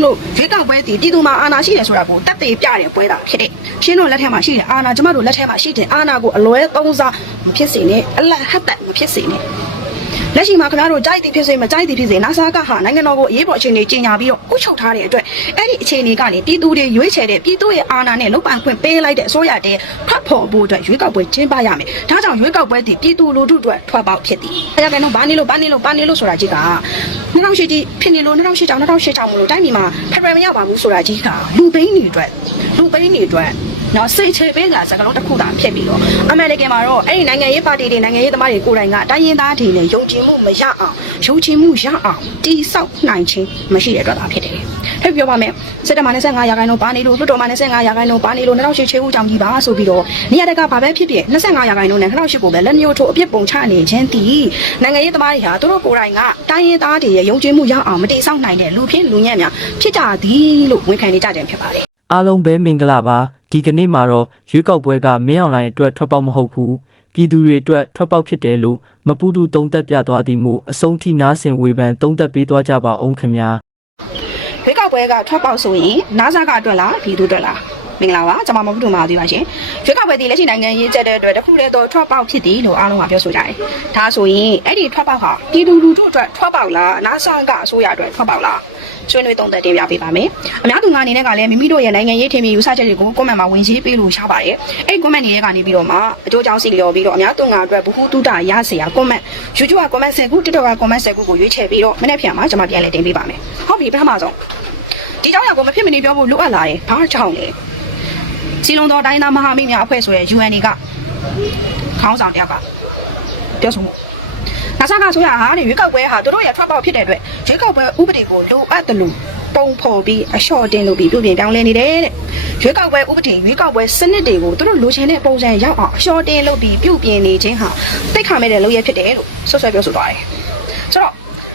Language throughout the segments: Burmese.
မလို့ရွေးကောက်ပွဲတည်ပြည်သူမှာအာဏာရှိတယ်ဆိုတာကိုတက်သေးပြတဲ့ပွဲတာဖြစ်တဲ့ရှင်းတို့လက်ထက်မှာရှိတဲ့အာဏာကျမတို့လက်ထက်မှာရှိတဲ့အာဏာကိုအလွဲသုံးစားမဖြစ်စေနဲ့အလတ်ဟတ်တက်မဖြစ်စေနဲ့ လက်ရှိမှာခင်ဗျားတို့ကြိုက်သည်ဖြစ်စေမကြိုက်သည်ဖြစ်စေနာဆာကဟာနိုင်ငံတော်ကိုအရေးပေါ်အခြေအနေကြီးညာပြီးတော့ကုချုပ်ထားတဲ့အတွက်အဲ့ဒီအခြေအနေကနေပြည်သူတွေရွေးချယ်တဲ့ပြည်သူရဲ့အာဏာနဲ့လုံပန်ခွင့်ပေးလိုက်တဲ့အစိုးရတဲ့ထွက်ဖို့ဖို့အတွက်ရွေးကောက်ပွဲကျင်းပရမယ်ဒါကြောင့်ရွေးကောက်ပွဲတည်ပြည်သူလူထုအတွက်ထွက်ပေါက်ဖြစ်သည်အဲ့ဒါကတော့ဘာနေလို့ဘာနေလို့ဘာနေလို့ဆိုတာကြီးက2008ကြီးဖြစ်နေလို့2008ကြောင့်2008ကြောင့်မလို့တိုင်းပြည်မှာဖက်ဒရယ်မရပါဘူးဆိုတာကြီးကလူပိန်းတွေအတွက်လူပိန်းတွေအတွက် နော်စိတ်ချပေးတာစကားလုံးတစ်ခုသာဖြစ်ပြီးတော့အမေရိကန်မှာတော့အဲ့ဒီနိုင်ငံရေးပါတီတွေနိုင်ငံရေးသမားတွေကိုယ်တိုင်ကတိုင်းရင်းသားတွေနဲ့ယုံကြည်မှုမရအောင်ယုံကြည်မှုရအောင်တိဆောက်နိုင်ခြင်းမရှိတဲ့အတွက်သာဖြစ်တယ်။ထပ်ပြောပါမယ်။စစ်တမ25ရာခိုင်နှုန်းပါနေလို့လွှတ်တော်မှာ25ရာခိုင်နှုန်းပါနေလို့2008ချေဦးကြောင့်ကြီးပါဆိုပြီးတော့နေရာတကဘာပဲဖြစ်ဖြစ်25ရာခိုင်နှုန်းနဲ့2008ကိုပဲလက်မျိုးထိုးအပြစ်ပုံချနေခြင်းတည်နိုင်ငံရေးသမားတွေဟာသူတို့ကိုယ်တိုင်ကတိုင်းရင်းသားတွေရဲ့ယုံကြည်မှုရအောင်မတိဆောက်နိုင်တဲ့လူဖြစ်လူညံ့များဖြစ်ကြသည်လို့ဝန်ခံနေကြတယ်ဖြစ်ပါတယ်။အားလုံးပဲမင်္ဂလာပါ ဒီကနေ့မှာတော့ရွေးကောက်ပွဲကမင်းအောင်လှိုင်အတွက်ထွက်ပေါက်မဟုတ်ဘူးပြည်သူတွေအတွက်ထွက်ပေါက်ဖြစ်တယ်လို့မပူတူတုံးသက်ပြသွားသည်မို့အဆုံးထိနားဆင်ဝေဖန်တုံးသက်ပေးသွားကြပါအောင်ခင်ဗျာရွေးကောက်ပွဲကထွက်ပေါက်ဆိုရင်နားဆာကအတွက်လားပြည်သူအတွက်လားမင်္ဂလာပါကျွန်မမဟုတ်တူမှာသေးပါရှင်ရွေးကောက်ပွဲဒီလက်ရှိနိုင်ငံရေးချက်တဲ့အတွက်တစ်ခုတည်းသောထွက်ပေါက်ဖြစ်သည်လို့အားလုံးကပြောဆိုကြတယ်ဒါဆိုရင်အဲ့ဒီထွက်ပေါက်ဟာပြည်သူလူထုအတွက်ထွက်ပေါက်လားနားဆာကအစိုးရအတွက်ထွက်ပေါက်လား ဆွေးနွေးသုံးသပ်တင်ပြပေးပါမယ်။အများသူငါအနေနဲ့ကလည်းမိမိတို့ရဲ့နိုင်ငံရေးထင်မြင်ယူဆချက်တွေကို comment မှာဝင်ရေးပေးလို့ရပါတယ်။အဲ့ comment တွေကနေပြီးတော့မှအကျိုးကြောင်းစီလျော်ပြီးတော့အများသူငါအတွက်ဘ ഹു တုတရစရာ comment YouTube က comment 10ခု TikTok က comment 10ခုကိုရွေးချယ်ပြီးတော့မနေ့ပြန်မှာကျွန်မပြန်လည်တင်ပေးပါမယ်။ဟုတ်ပြီပထမဆုံးဒီကြောင့်ရကိုမဖြစ်မနေပြောဖို့လိုအပ်လာတယ်။ဘာကြောင့်လဲ။စီလုံးတော်တိုင်းသားမဟာမိတ်များအဖွဲ့ဆိုရယ် UN ကခေါင်းဆောင်တယောက်ကပြောဆိုမှု နာဆာကဆိုရဟာနေရွေးကောက်ပွဲဟာတို့ရဲ့ထွက်ပေါက်ဖြစ်တဲ့အတွက်ရွေးကောက်ပွဲဥပဒေကိုလိုအပ်တယ်လို့ပုံဖော်ပြီးအလျှော့တင်လို့ပြီးပြုပြင်ပြောင်းလဲနေတယ်တဲ့ရွေးကောက်ပွဲဥပဒေရွေးကောက်ပွဲစနစ်တွေကိုတို့လိုချင်တဲ့ပုံစံရောက်အောင်အလျှော့တင်လို့ပြီးပြုပြင်နေခြင်းဟာတိတ်ခါမဲ့တဲ့လုပ်ရဖြစ်တယ်လို့ဆွဆွဲပြောဆိုသွားတယ်ဆိုတော့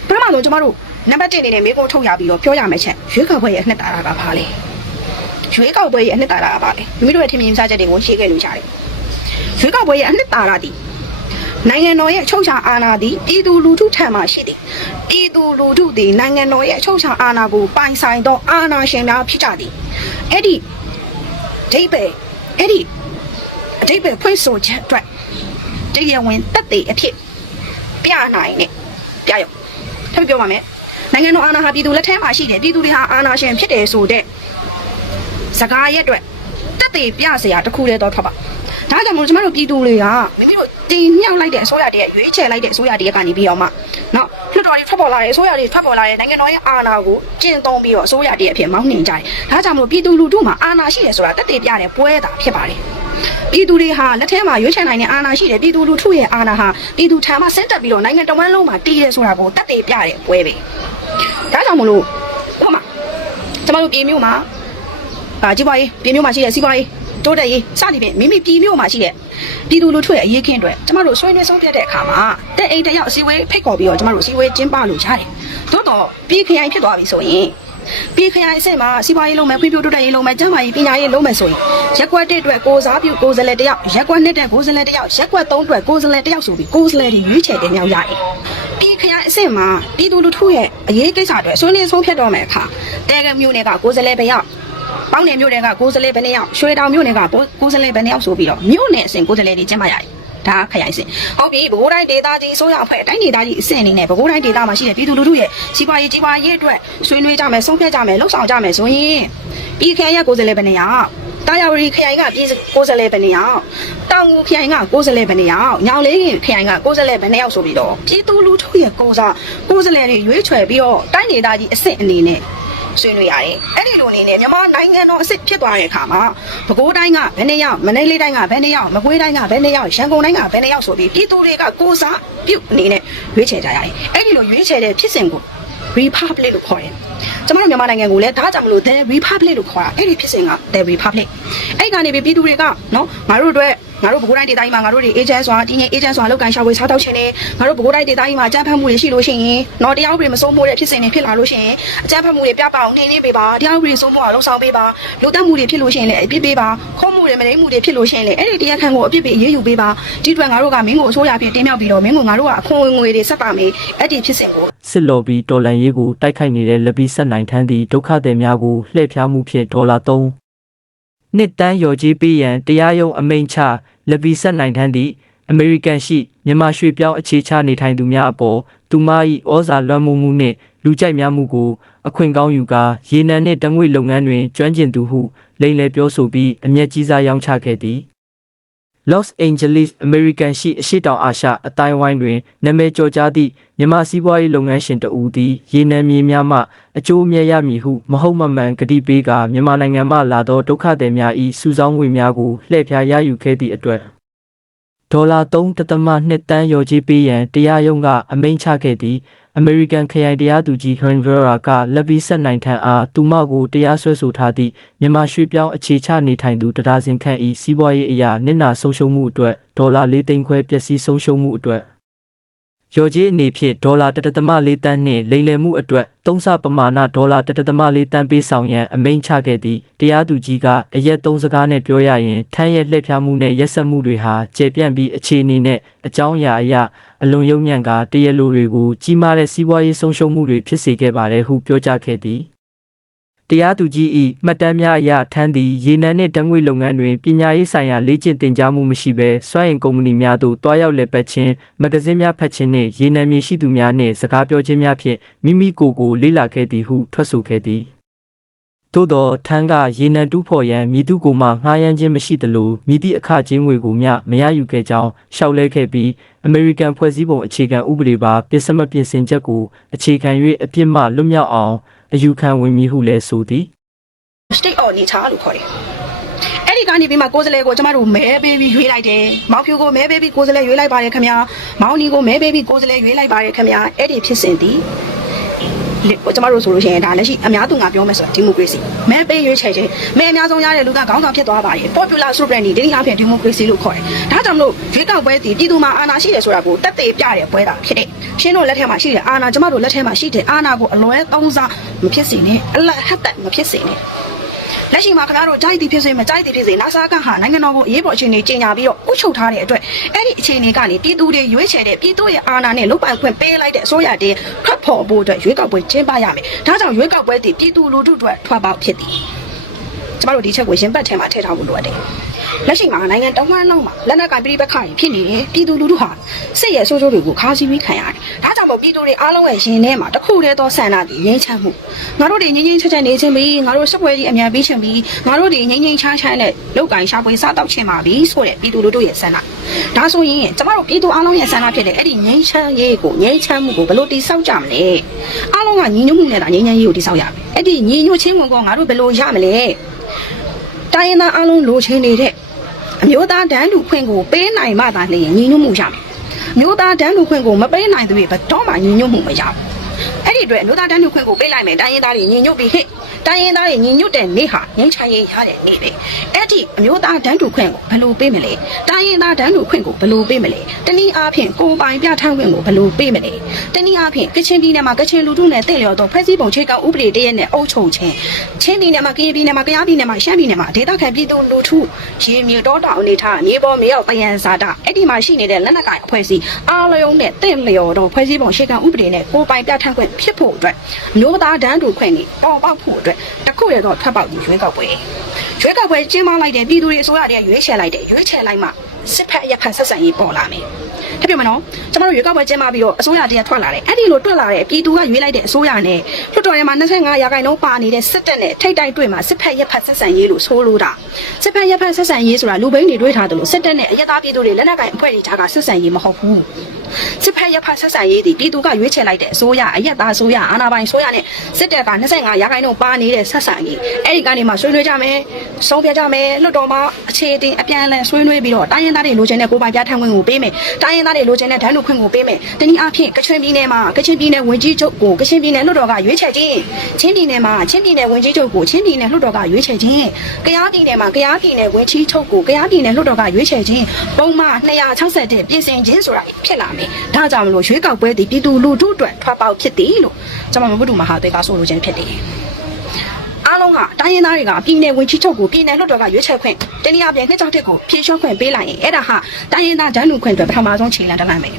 ပထမဆုံးကျမတို့နံပါတ်1အနေနဲ့မေးခွန်းထုတ်ရပြီးတော့ပြောရမယ့်ချက်ရွေးကောက်ပွဲရဲ့အနှစ်သာရကဘာလဲရွေးကောက်ပွဲရဲ့အနှစ်သာရကဘာလဲမိမိတို့ရဲ့ထင်မြင်ယူဆချက်တွေကိုရှင်းခဲ့လို့ရတယ်ရွေးကောက်ပွဲရဲ့အနှစ်သာရသည် နိုင်ငံတော်ရဲ့အချုပ်အခြာအာဏာသည်ပြည်သူလူထုထံမှရှိသည်ပြည်သူလူထုသည်နိုင်ငံတော်ရဲ့အချုပ်အခြာအာဏာကိုပိုင်ဆိုင်သောအာဏာရှင်များဖြစ်ကြသည်အဲ့ဒီဒိဗေအဲ့ဒီဒိဗေဖွင့်ဆိုချက်အတွက်တရားဝင်တက်သေးအဖြစ်ပြနိုင်နဲ့ပြရုံထပ်ပြောပါမယ်နိုင်ငံတော်အာဏာဟာပြည်သူလက်ထဲမှာရှိတယ်ပြည်သူတွေဟာအာဏာရှင်ဖြစ်တယ်ဆိုတဲ့စကားရဲ့အတွက်တက်သေးပြစရာတခုတည်းတော့ထွက်ပါ ဒါကြောင့်မို့ကျွန်တော်တို့ပြည်သူတွေကမိမိတို့တင်မြှောက်လိုက်တဲ့အစိုးရတည်းရွေးချယ်လိုက်တဲ့အစိုးရတည်းကနေပြီးတော့မှနော်လွှတ်တော်တွေထွက်ပေါ်လာတဲ့အစိုးရတွေထွက်ပေါ်လာတဲ့နိုင်ငံတော်ရဲ့အာဏာကိုကျင့်သုံးပြီးတော့အစိုးရတည်းအဖြစ်မောင်းနှင်ကြတယ်ဒါကြောင့်မို့ပြည်သူလူထုမှာအာဏာရှိတယ်ဆိုတာတက်သေးပြတဲ့ပွဲတာဖြစ်ပါတယ်ပြည်သူတွေဟာလက်ထဲမှာရွေးချယ်နိုင်တဲ့အာဏာရှိတယ်ပြည်သူလူထုရဲ့အာဏာဟာပြည်သူထံမှဆင့်တက်ပြီးတော့နိုင်ငံတော်ဝန်လုံးမှာတည်ရဲဆိုတာကိုတက်သေးပြတဲ့ပွဲပဲဒါကြောင့်မလို့ဟုတ်မှာကျွန်တော်တို့ပြည်မျိုးမှာအာကြီးပွားရေးပြည်မျိုးမှာရှိတဲ့စီးပွားရေး တိုးတက်ရေးစသည်ဖြင့်မိမိပြည်မျိုးမှာရှိတဲ့ပြည်သူလူထုရဲ့အရေးခင်းတွေကျမတို့ဆွေးနွေးဆုံးဖြတ်တဲ့အခါမှာတဲ့အိမ်တယောက်အစည်းအဝေးဖိတ်ခေါ်ပြီးတော့ကျမတို့အစည်းအဝေးကျင်းပလို့ရတယ်သို့တော့ပြည်ခရိုင်ဖြစ်သွားပြီဆိုရင်ပြည်ခရိုင်အဆင့်မှာစီးပွားရေးလုံးမယ်ဖွံ့ဖြိုးတိုးတက်ရေးလုံးမယ်ကျန်းမာရေးပညာရေးလုံးမယ်ဆိုရင်ရက်ကွက်တဲ့အတွက်ကိုစားပြုကိုယ်စားလှယ်တယောက်ရက်ကွက်နှစ်တဲ့ကိုယ်စားလှယ်တယောက်ရက်ကွက်သုံးအတွက်ကိုယ်စားလှယ်တယောက်ဆိုပြီးကိုယ်စားလှယ်တွေရွေးချယ်တင်မြှောက်ရတယ်ပြည်ခရိုင်အဆင့်မှာပြည်သူလူထုရဲ့အရေးကိစ္စတွေဆွေးနွေးဆုံးဖြတ်တော့မယ်အခါတဲကမျိုးတွေကကိုယ်စားလှယ်တစ်ယောက် ပေါင်းနယ်မြို့နယ်ကကိုယ်စားလှယ်ဘယ်နှစ်ယောက်ရွှေတောင်မြို့နယ်ကကိုယ်စားလှယ်ဘယ်နှစ်ယောက်ဆိုပြီးတော့မြို့နယ်အဆင့်ကိုယ်စားလှယ်တွေကျင်းပရတယ်ဒါခရိုင်စင်ဟုတ်ပြီဘိုးတိုင်းဒေသကြီးအစိုးရအဖွဲ့အတိုင်းဒေသကြီးအဆင့်အနေနဲ့ဘိုးတိုင်းဒေသမှာရှိတဲ့ပြည်သူလူထုရဲ့စီးပွားရေးကြီးပွားရေးအတွက်ဆွေးနွေးကြမယ်ဆုံးဖြတ်ကြမယ်လှုပ်ဆောင်ကြမယ်ဆိုရင်ပြည်ခရိုင်ရကိုယ်စားလှယ်ဘယ်နှစ်ယောက်တာယာဝတီခရိုင်ကပြည်ကိုယ်စားလှယ်ဘယ်နှစ်ယောက်တောင်ငူခရိုင်ကကိုယ်စားလှယ်ဘယ်နှစ်ယောက်ညောင်လေးခရိုင်ကကိုယ်စားလှယ်ဘယ်နှစ်ယောက်ဆိုပြီးတော့ပြည်သူလူထုရဲ့ကိုယ်စားကိုယ်စားလှယ်တွေရွေးချယ်ပြီးတော့တိုင်းဒေသကြီးအဆင့်အနေနဲ့ ဆွေးနွေးရတယ်။အဲ့ဒီလိုအနေနဲ့မြန်မာနိုင်ငံတော်အစ်စ်ဖြစ်သွားတဲ့အခါမှာပဲခူးတိုင်းကဘယ်နှစ်ယောက်မန္တလေးတိုင်းကဘယ်နှစ်ယောက်မကွေးတိုင်းကဘယ်နှစ်ယောက်ရန်ကုန်တိုင်းကဘယ်နှစ်ယောက်ဆိုပြီးပြည်သူတွေကကိုးစားပြုတ်အနေနဲ့ရွေးချယ်ကြရတယ်။အဲ့ဒီလိုရွေးချယ်တဲ့ဖြစ်စဉ်ကို republic လို့ခေါ်တယ်။ကျွန်တော်တို့မြန်မာနိုင်ငံကိုလည်းဒါကြောင့်မလို့ the republic လို့ခေါ်တာ။အဲ့ဒီဖြစ်စဉ်က the republic ။အဲ့ဒီကနေပြီးပြည်သူတွေကနော်ငါတို့အတွက် ငါတို့ဘကိုးတိုင်းဒေသကြီးမှာငါတို့တွေ agent ဆိုတာတင်းငယ် agent ဆိုတာလောက်ကန်ရှာဖွေစားတောက်ခြင်းနဲ့ငါတို့ဘကိုးတိုင်းဒေသကြီးမှာအကြမ်းဖက်မှုတွေရှိလို့ရှိရင်တော့တရားဥပဒေမစိုးမိုးတဲ့ဖြစ်စဉ်တွေဖြစ်လာလို့ရှိရင်အကြမ်းဖက်မှုတွေပြပအောင်နှိမ်နှင်းပေးပါတရားဥပဒေစိုးမိုးအောင်လှုံ့ဆော်ပေးပါလူတက်မှုတွေဖြစ်လို့ရှိရင်လည်းအပြစ်ပေးပါခုံးမှုတွေမရင်းမှုတွေဖြစ်လို့ရှိရင်လည်းအဲ့ဒီတရားခံကိုအပြစ်ပေးအရေးယူပေးပါဒီအတွက်ငါတို့ကမင်းကိုအစိုးရဖြစ်တင်မြောက်ပြီးတော့မင်းကိုငါတို့ကအခွန်ငွေတွေဆက်ပါမယ်အဲ့ဒီဖြစ်စဉ်ကိုစစ်လော်ဘီတော်လန်ရေးကိုတိုက်ခိုက်နေတဲ့လက်ဘီဆက်နိုင်ထန်းသည့်ဒုက္ခသည်များကိုလှည့်ဖျားမှုဖြင့်ဒေါ်လာ3 နှစ်တန်းလျော်ကြေးပေးရန်တရားရုံးအမိန့်ချလက်ဘီဆက်နိုင်ထန်းသည့်အမေရိကန်ရှိမြန်မာရွှေပြောင်းအခြေချနေထိုင်သူများအပေါ်သူမ၏ဩဇာလွှမ်းမိုးမှုနှင့်လူကြိုက်များမှုကိုအခွင့်ကောင်းယူကာရေနံနှင့်တငွေလုပ်ငန်းတွင်ကျွမ်းကျင်သူဟုလိမ်လည်ပြောဆိုပြီးအမျက်ကြီးစားရောင်းချခဲ့သည် Los Angeles American ရှိအရှိတောင်အာရှအတိုင်းဝိုင်းတွင်နာမည်ကျော်ကြားသည့်မြန်မာစီးပွားရေးလုပ်ငန်းရှင်တဦးသည်ရေနံမြေများမှအကျိုးအမြတ်ရမည်ဟုမဟုတ်မမှန်ကတိပေးကာမြန်မာနိုင်ငံမှလာသောဒုက္ခသည်များ၏စုဆောင်းငွေများကိုလှည့်ဖျားရယူခဲ့သည့်အတွက်ဒေါ်လာ3.2တန်းလျော်ကြေးပေးရန်တရားရုံးကအမိန့်ချခဲ့သည့် American ခရိုင်တရားသူကြီး Henry ကလက်ပြီးဆက်နိုင်ထံအားသူမကိုတရားစွဲဆိုထားသည့်မြန်မာရွှေပြောင်းအခြေချနေထိုင်သူတရားစင်ခန့်၏စီးပွားရေးအရာနစ်နာဆုံးရှုံးမှုအတွက်ဒေါ်လာ၄သိန်းခွဲပျက်စီးဆုံးရှုံးမှုအတွက် ရော်ကြီးအနေဖြင့်ဒေါ်လာ1.4တန်းနှင့်လိမ်လည်မှုအတွက်သုံးဆပမာဏဒေါ်လာ1.4တန်းပေးဆောင်ရန်အမိန့်ချခဲ့သည့်တရားသူကြီးကအရက်သုံးစကားနဲ့ပြောရရင်ထမ်းရဲ့လှည့်ဖျားမှုနဲ့ရက်စက်မှုတွေဟာကျေပြန့်ပြီးအခြေအနေနဲ့အကြောင်းအရာအရအလွန်ရုံညံ့ကတရလိုတွေကိုကြီးမားတဲ့စီးပွားရေးဆုံးရှုံးမှုတွေဖြစ်စေခဲ့ပါတယ်ဟုပြောကြားခဲ့သည် တရားသူကြီး၏မှတ်တမ်းများအရထမ်းသည့်ရေနံနှင့်တံငွေလုပ်ငန်းတွင်ပညာရေးဆိုင်ရာလေ့ကျင့်သင်ကြားမှုမရှိဘဲစွမ်းအင်ကုမ္ပဏီများသို့တွားရောက်လည်ပတ်ခြင်းမဂ္ဂဇင်းများဖတ်ခြင်းနှင့်ရေနံမြေရှိသူများနှင့်စကားပြောခြင်းများဖြင့်မိမိကိုယ်ကိုလေ့လာခဲ့သည်ဟုထွက်ဆိုခဲ့သည်သို့သောထန်းကရေနံတူးဖော်ရန်မိသူကိုမှငှားရမ်းခြင်းမရှိသလိုမိသည့်အခကျင်းငွေကိုမျှမရယူခဲ့ကြောင်းရှောက်လဲခဲ့ပြီးအမေရိကန်ဖွဲ့စည်းပုံအခြေခံဥပဒေပါပြင်ဆင်မပြင်ဆင်ချက်ကိုအခြေခံ၍အပြစ်မှလွတ်မြောက်အောင် အယူခံဝင်မည်ဟုလည်းဆိုသည် state of nature လို့ခေါ်တယ်။အဲ့ဒီကနေပြီးမှကိုယ်စလဲကိုကျမတို့မဲပေးပြီးရွေးလိုက်တယ်။မောင်ဖြူကိုမဲပေးပြီးကိုယ်စလဲရွေးလိုက်ပါတယ်ခင်ဗျာ။မောင်နီကိုမဲပေးပြီးကိုယ်စလဲရွေးလိုက်ပါတယ်ခင်ဗျာ။အဲ့ဒီဖြစ်စဉ်ဒီလေ ကျမတို့ဆိုလို့ရှိရင်ဒါလက်ရှိအများသူငါပြောမယ်ဆိုတာဒီမိုကရေစီမဲပေးရွေးချယ်ခြင်းမဲအများဆုံးရတဲ့လူကခေါင်းဆောင်ဖြစ်သွားပါတယ် popular sovereignty ဒီနေ့အပြင်ဒီမိုကရေစီလို့ခေါ်တယ်ဒါကြောင့်မလို့ရွေးကောက်ပွဲတည်ပြည်သူမှာအာဏာရှိတယ်ဆိုတာကိုတက်သေးပြတဲ့ပွဲတာဖြစ်တယ်ရှင်းတို့လက်ထက်မှာရှိတယ်အာဏာကျမတို့လက်ထက်မှာရှိတယ်အာဏာကိုအလွဲသုံးစားမဖြစ်စေနဲ့အလတ်ဟတ်တက်မဖြစ်စေနဲ့ လက်ရှိမှာခင်ဗျားတို့ကြိုက်သည်ဖြစ်စေမကြိုက်သည်ဖြစ်စေနာဆာကဟာနိုင်ငံတော်ကိုအရေးပေါ်အခြေအနေကြီးညာပြီးတော့ဥချုပ်ထားတဲ့အတွက်အဲ့ဒီအခြေအနေကနေပြည်သူတွေရွေးချယ်တဲ့ပြည်သူရဲ့အာဏာနဲ့လုပိုင်ခွင့်ပေးလိုက်တဲ့အစိုးရတည်းထွက်ဖို့ဖို့အတွက်ရွေးကောက်ပွဲကျင်းပရမယ်။ဒါကြောင့်ရွေးကောက်ပွဲတည်ပြည်သူလူထုအတွက်ထွက်ပေါက်ဖြစ်သည်။ကျမတို့ဒီချက်ကိုရင်ပတ်ထဲမှာထည့်ထားဖို့လိုအပ်တယ်။ လက်ရှိမှာနိုင်ငံတဝန်းလုံးမှာလက်နက်ကင်ပြည်ပခါရင်ဖြစ်နေတယ်ပြည်သူလူထုဟာစစ်ရဲ့ဆိုးဆိုးတွေကိုခါးစည်းပြီးခံရတယ်။ဒါကြောင့်မို့ပြည်သူတွေအားလုံးရဲ့ရင်ထဲမှာတစ်ခုတည်းသောဆန္ဒတည်ငြိမ်းချမ်းမှုငါတို့တွေငြိမ်းငြိမ်းချမ်းချမ်းနေခြင်းပြီးငါတို့စပွဲကြီးအမြန်ပြီးခြင်းပြီးငါတို့တွေငြိမ်းငြိမ်းချမ်းချမ်းနဲ့လောက်ကင်ရှာပွေစားတောက်ခြင်းပါပြီဆိုတဲ့ပြည်သူလူထုရဲ့ဆန္ဒဒါဆိုရင်ကျမတို့ပြည်သူအားလုံးရဲ့ဆန္ဒဖြစ်တဲ့အဲ့ဒီငြိမ်းချမ်းရေးကိုငြိမ်းချမ်းမှုကိုဘယ်လိုတည်ဆောက်ကြမလဲအားလုံးကညီညွတ်မှုနဲ့ဒါငြိမ်းချမ်းရေးကိုတည်ဆောက်ရမယ်အဲ့ဒီညီညွတ်ခြင်းကိုငါတို့ဘယ်လိုရမလဲတိုင်းရင်းသားအားလုံးလိုချင်နေတဲ့ အမျိုးသားတန်းတူခွင့်ကိုပေးနိုင်မှသာလျှင်ညီညွတ်မှုရမယ်မျိုးသားတန်းတူခွင့်ကိုမပေးနိုင်သူတွေဘယ်တော့မှညီညွတ်မှုမရဘူး အဲ့ဒီအတွက်မျိုးသားတန်းတူခွင့်ကိုပေးလိုက်မယ်တိုင်းရင်းသားတွေညီညွတ်ပြီးဟဲ့တိုင်းရင်းသားတွေညီညွတ်တဲ့နေ့ဟာငင်းချမ်းရေးရတဲ့နေ့ပဲအဲ့ဒီအမျိုးသားတန်းတူခွင့်ကိုဘယ်လိုပေးမလဲတိုင်းရင်းသားတန်းတူခွင့်ကိုဘယ်လိုပေးမလဲတနည်းအားဖြင့်ကိုယ်ပိုင်ပြဋ္ဌာန်းခွင့်ကိုဘယ်လိုပေးမလဲတနည်းအားဖြင့်ကချင်ပြည်နယ်မှာကချင်လူထုနဲ့တင့်လျော်သောဖွဲ့စည်းပုံခြေကောက်ဥပဒေတရက်နဲ့အုပ်ချုပ်ခြင်းချင်းပြည်နယ်မှာကရင်ပြည်နယ်မှာကယားပြည်နယ်မှာရှမ်းပြည်နယ်မှာဒေသခံပြည်သူလူထုရေမြေတောတောင်အနေထားမြေပေါ်မြေရောက်တယံဇာတာအဲ့ဒီမှာရှိနေတဲ့လက်နက်ကိုင်အဖွဲ့အစည်းအားလုံးနဲ့တင့်လျော်သောဖွဲ့စည်းပုံခြေကောက်ဥပဒေနဲ့ကိုယ်ပိုင်ပြဋ္ဌာန်းခွင့်ဖြစ်ဖို့အတွက်မျိုးသားတန်းတူခွင့်တွေပေါ်ပေါက်ဖို့အတွက်တခုရတော့ထွက်ပေါက်ဒီရွေးကောက်ပွဲရွေးကောက်ပွဲကျင်းပလိုက်တဲ့ပြည်သူတွေအစိုးရတွေကရွေးချယ်လိုက်တဲ့ရွေးချယ်လိုက်မှစစ်ဖက်ရက်ဖက်ဆက်ဆံရေးပေါ်လာမယ်။ထပ်ပြမနော်ကျမတို့ရွေးကောက်ပွဲကျင်းပပြီးတော့အစိုးရတရားထွက်လာတယ်။အဲ့ဒီလိုထွက်လာတဲ့ပြည်သူကရွေးလိုက်တဲ့အစိုးရနဲ့လွှတ်တော်ထဲမှာ25ရာခိုင်နှုန်းပါနေတဲ့စစ်တပ်နဲ့ထိတ်တိုက်တွေ့မှာစစ်ဖက်ရက်ဖက်ဆက်ဆံရေးလို့ဆိုလိုတာ။စစ်ဖက်ရက်ဖက်ဆက်ဆံရေးဆိုတာလူဘိန်းတွေတွေးထားတယ်လို့စစ်တပ်နဲ့အရက်သားပြည်သူတွေလက်နက်ကင်အဖွဲ့တွေထားကဆက်ဆံရေးမဟုတ်ဘူး။ စစ်ဖက်ရဖက်ဆက်ဆံရေးဒီပြည်သူကရွေးချယ်လိုက်တဲ့အစိုးရအရက်သားအစိုးရအာဏာပိုင်အစိုးရနဲ့စစ်တပ်က25ရာခိုင်နှုန်းပါနေတဲ့ဆက်ဆံရေးအဲ့ဒီကနေမှဆွေးနွေးကြမယ် ဆုံးဖြတ်ကြမယ်လွတ်တော်မှာအခြေအတင်အပြန်အလှန်ဆွေးနွေးပြီးတော့တိုင်းရင်းသားတွေလိုချင်တဲ့ကိုယ်ပိုင်ပြဋ္ဌာန်းခွင့်ကိုပေးမယ်တိုင်းရင်းသားတွေလိုချင်တဲ့ဒဏ်လူခွင့်ကိုပေးမယ်တနည်းအားဖြင့်ကချင်ပြည်နယ်မှာကချင်ပြည်နယ်ဝင်ကြီးချုပ်ကိုကချင်ပြည်နယ်လွတ်တော်ကရွေးချယ်ခြင်းချင်းပြည်နယ်မှာချင်းပြည်နယ်ဝင်ကြီးချုပ်ကိုချင်းပြည်နယ်လွတ်တော်ကရွေးချယ်ခြင်းကယားပြည်နယ်မှာကယားပြည်နယ်ဝင်ကြီးချုပ်ကိုကယားပြည်နယ်လွတ်တော်ကရွေးချယ်ခြင်းပုံမှန်260ပြင်ဆင်ခြင်းဆိုတာဖြစ်လာမယ်ဒါကြောင့်မလို့ရွေးကောက်ပွဲဒီပြည်သူလူထုအတွက်ထွက်ပေါက်ဖြစ်တယ်လို့ကျွန်မမဘုဒ္ဓမဟာတေကဆိုလိုခြင်းဖြစ်တယ် အားလုံးကတိုင်းရင်းသားတွေကပြည်နယ်ဝင်ကြီးချုပ်ကိုပြည်နယ်လွှတ်တော်ကရွေးချယ်ခွင့်တနည်းအားဖြင့်နှစ်ကြောက်တစ်ကိုဖြည့်လျှော့ခွင့်ပေးလိုက်ရင်အဲ့ဒါဟာတိုင်းရင်းသားဒန်းလူခွင့်အတွက်ပထမဆုံးခြေလှမ်းတစ်လှမ်းပဲ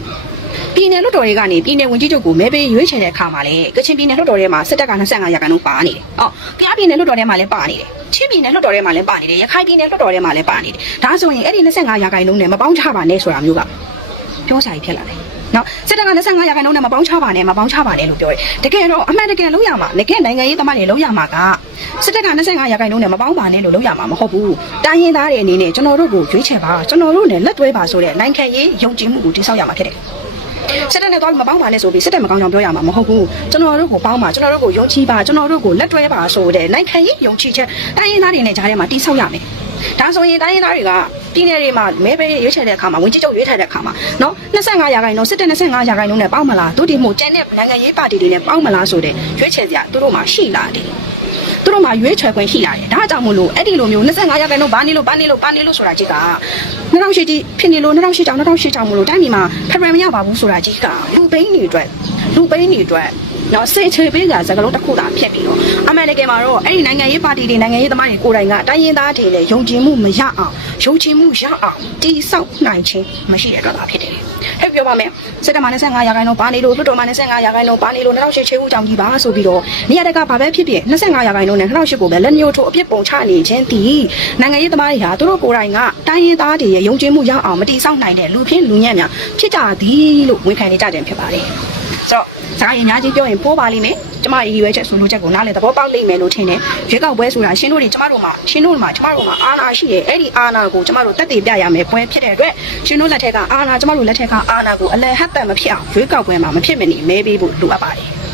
ပြည်နယ်လွှတ်တော်တွေကနေပြည်နယ်ဝင်ကြီးချုပ်ကိုမဲပေးရွေးချယ်တဲ့အခါမှာလေကချင်ပြည်နယ်လွှတ်တော်ထဲမှာစစ်တပ်က25ရာခိုင်နှုန်းပါနေတယ်။အော်ကယားပြည်နယ်လွှတ်တော်ထဲမှာလည်းပါနေတယ်။ချင်းပြည်နယ်လွှတ်တော်ထဲမှာလည်းပါနေတယ်။ရခိုင်ပြည်နယ်လွှတ်တော်ထဲမှာလည်းပါနေတယ်။ဒါဆိုရင်အဲ့ဒီ25ရာခိုင်နှုန်းနဲ့မပေါင်းချပါနဲ့ဆိုတာမျိုးကပြောစာကြီးဖြစ်လာတယ်။ နော်စစ်တပ်က25ရာခိုင်နှုန်းနဲ့မပေါင်းချပါနဲ့မပေါင်းချပါနဲ့လို့ပြောတယ်။တကယ်တော့အမှန်တကယ်လုံးရမှာငကဲနိုင်ငံရေးသမားတွေလုံးရမှာကစစ်တပ်က25ရာခိုင်နှုန်းနဲ့မပေါင်းပါနဲ့လို့လုံးရမှာမဟုတ်ဘူး။တိုင်းရင်းသားတွေအနေနဲ့ကျွန်တော်တို့ကိုရွေးချယ်ပါကျွန်တော်တို့နဲ့လက်တွဲပါဆိုတဲ့နိုင်ငံရေးယုံကြည်မှုကိုတိစောက်ရမှာဖြစ်တယ်။စစ်တပ်နဲ့တော့မပေါင်းပါနဲ့ဆိုပြီးစစ်တပ်မကောင်းကြောင်ပြောရမှာမဟုတ်ဘူးကျွန်တော်တို့ကိုပေါင်းပါကျွန်တော်တို့ကိုယုံကြည်ပါကျွန်တော်တို့ကိုလက်တွဲပါဆိုတဲ့နိုင်ငံရေးယုံကြည်ချက်တိုင်းရင်းသားတွေနဲ့ကြားထဲမှာတိဆောက်ရမယ် ဒါဆိုရင်တိုင်းရင်းသားတွေကပြည်နယ်တွေမှာမဲပေးရွေးချယ်တဲ့အခါမှာဝင်ကြီးချုပ်ရွေးထည့်တဲ့အခါမှာနော်25ရာခိုင်နှုန်းစစ်တပ်25ရာခိုင်နှုန်းနဲ့ပေါင်းမလားတို့ဒီမို့ကျန်တဲ့နိုင်ငံရေးပါတီတွေနဲ့ပေါင်းမလားဆိုတဲ့ရွေးချယ်စရာတို့တို့မှာရှိလာတယ်သူတို့မှာရွေးချယ်ခွင့်ရှိလာတယ်ဒါကြောင့်မို့လို့အဲ့ဒီလိုမျိုး25ရာခိုင်နှုန်းဘာနေလို့ဘာနေလို့ဘာနေလို့ဆိုတာကြီးက2008ကြီးဖြစ်နေလို့2008ကြောင့်2008ကြောင့်မို့လို့တိုင်းပြည်မှာဖက်ဒရယ်မရပါဘူးဆိုတာကြီးကလူပိန်းတွေအတွက်လူပိန်းတွေအတွက် နော်စိတ်ချပေးကြစကလုံးတစ်ခုသာဖြစ်ပြီးတော့အမှန်တကယ်မှာတော့အဲ့ဒီနိုင်ငံရေးပါတီတွေနိုင်ငံရေးသမားတွေကိုယ်တိုင်ကတိုင်းရင်းသားတွေလည်းယုံကြည်မှုမရအောင်ယုံကြည်မှုရအောင်တိဆောက်နိုင်ခြင်းမရှိတဲ့အတွက်သာဖြစ်တယ်။အဲ့ပြောပါမယ်စစ်တမ25ရာခိုင်နှုန်းပါနေလို့လွှတ်တော်မှာ25ရာခိုင်နှုန်းပါနေလို့2008ချေဦးကြောင့်ကြီးပါဆိုပြီးတော့နေရာတကာဘာပဲဖြစ်ဖြစ်25ရာခိုင်နှုန်းနဲ့2008ကိုပဲလက်ညှိုးထိုးအပြစ်ပုံချနေခြင်းတည်နိုင်ငံရေးသမားတွေဟာသူတို့ကိုယ်တိုင်ကတိုင်းရင်းသားတွေရဲ့ယုံကြည်မှုရအောင်မတိဆောက်နိုင်တဲ့လူဖြင့်လူညံ့များဖြစ်ကြသည်လို့ဝန်ခံနေကြတယ်ဖြစ်ပါတယ်။ ဆိုတော့စကားရင်အများကြီးပြောရင်ပိုးပါလိမ့်မယ်ကျမရည်ရွယ်ချက်ဆိုလိုချက်ကိုနားလည်သဘောပေါက်လိမ့်မယ်လို့ထင်တယ်ရွေးကောက်ပွဲဆိုတာရှင်းတို့တွေကျမတို့မှာရှင်းတို့မှာကျမတို့မှာအာဏာရှိတယ်အဲ့ဒီအာဏာကိုကျမတို့တက်တည်ပြရမယ်ပွဲဖြစ်တဲ့အတွက်ရှင်းတို့လက်ထက်ကအာဏာကျမတို့လက်ထက်ကအာဏာကိုအလယ်ဟတ်သက်မဖြစ်အောင်ရွေးကောက်ပွဲမှာမဖြစ်မနေမဲပေးဖို့လိုအပ်ပါတယ်